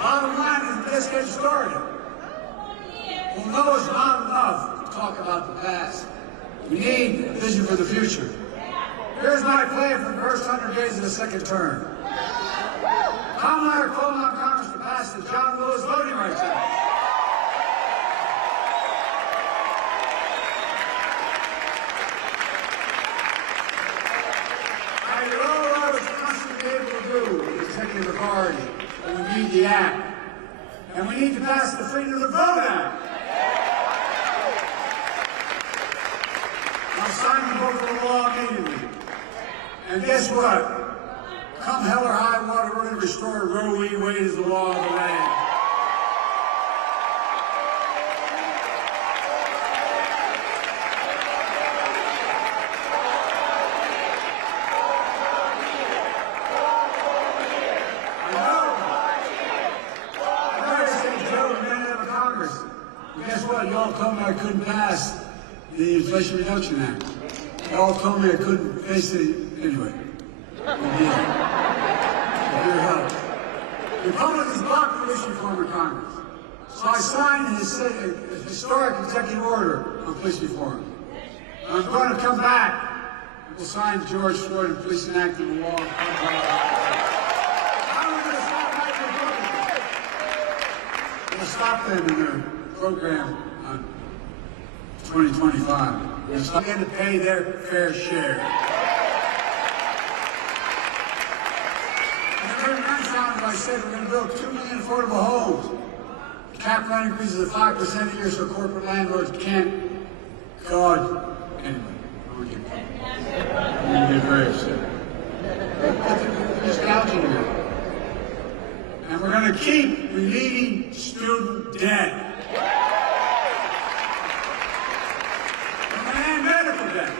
Bottom line is, let's get started. Well, no, it's not enough to talk about the past. We need a vision for the future. Here's my plan for the first 100 days of the second term. Tom and I are calling on Congress to pass the John Lewis Voting Rights Act. I did all I was constantly able to do with the executive authority, but we need the act. And we need to pass the Freedom to Vote Act. I'll sign the vote for the law immediately. And guess what? Come hell or high water, we're going to restore Roe v. Wade as the law of the land. I know. I say Joe and men of Congress. But guess what? Y'all told me I couldn't pass the Inflation Reduction Act. Y'all told me I couldn't face it anyway. Republicans blocked the issue reform in Congress. So I signed a historic executive order on police reform. And I'm going to come back and we'll sign George Floyd and police enacting the law. How are we going to stop that Republicans? We'll stop them in their program on 2025. We're going to pay their fair share. As I said, we're going to build 2 million affordable homes. Cap rent increases of 5% a year so corporate landlords can't. God. Anyway, I'm going to get very upset. They're just gouging you. And we're going to keep relieving student debt. We're going to end medical debt.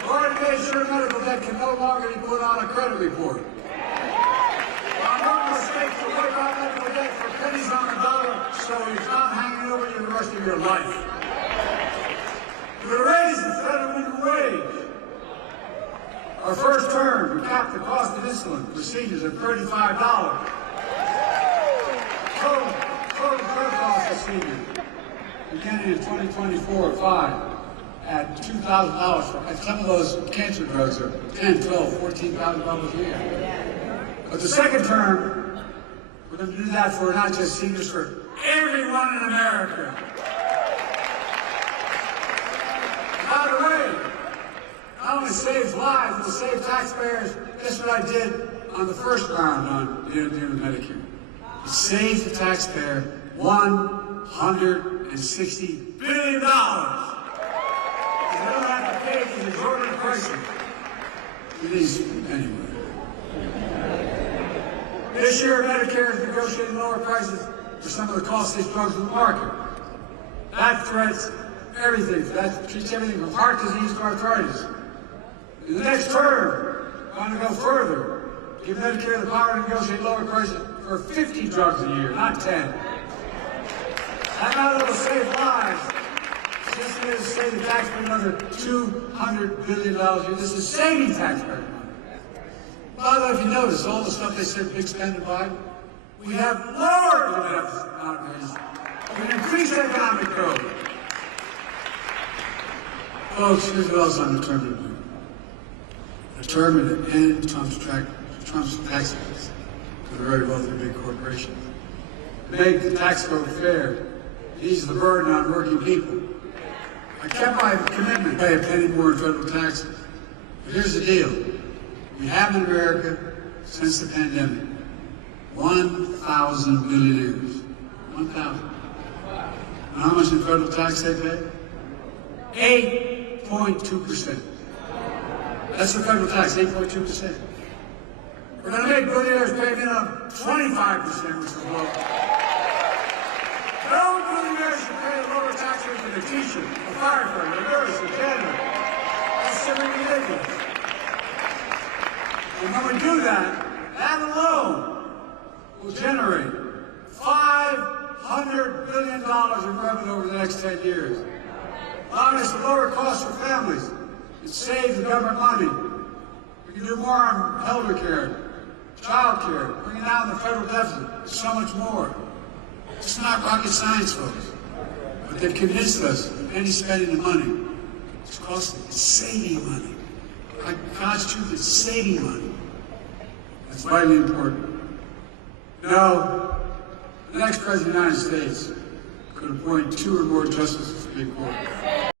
Florida insured medical debt can no longer be put on a credit report. States will waive out medical debt for pennies on the dollar, so it's not hanging over you the rest of your life. We're going to raise the federal minimum wage. Our first term, we capped the cost of insulin procedures at $35. Total drug costs of seniors, beginning in 2024-5, at $2,000. And some of those cancer drugs are $10,000, $12,000, $14,000 a year. But the second term, we're going to do that for not just seniors, for everyone in America. By the way, not only saves lives, it will save taxpayers. Guess what I did on the first round on the Medicare? It saves the taxpayer $160 billion. They don't have to pay these exorbitant prices. Anyway. This year, Medicare is negotiating lower prices for some of the costliest drugs in the market. That threats everything. That treats everything from heart disease to arthritis. In the next term, I'm going to go further. Give Medicare the power to negotiate lower prices for 50 drugs a year, not 10. That not only will save lives, just as save the taxpayer another $200 billion a year. This is saving taxpayers. By the way, if you notice, all the stuff they said big spending by, we have lowered the deficit nowadays. We increased economic growth. Folks, here's what else I'm determined to do. Determined to end Trump's tax cuts to the very wealthy big corporations. Make the tax code fair. Ease the burden on working people. I kept my commitment to pay a penny more in federal taxes. But here's the deal. We have in America, since the pandemic, 1,000 millionaires. 1,000. And how much in federal tax they pay? 8.2%. That's the federal tax, 8.2%. We're going to make billionaires pay a minimum of 25%, which is low. No billionaires should pay a lower tax rate than a teacher, a firefighter, a nurse, a janitor. That's simply ridiculous. And when we do that, that alone will generate $500 billion in revenue over the next 10 years. Allowing us to lower costs for families and save the government money. We can do more on elder care, child care, bringing down the federal deficit, so much more. It's not rocket science, folks. But they've convinced us any spending of money is costly. It's saving money. God's truth is saving money. That's vitally important. No, the next president of the United States could appoint 2 or more justices to the Supreme Court.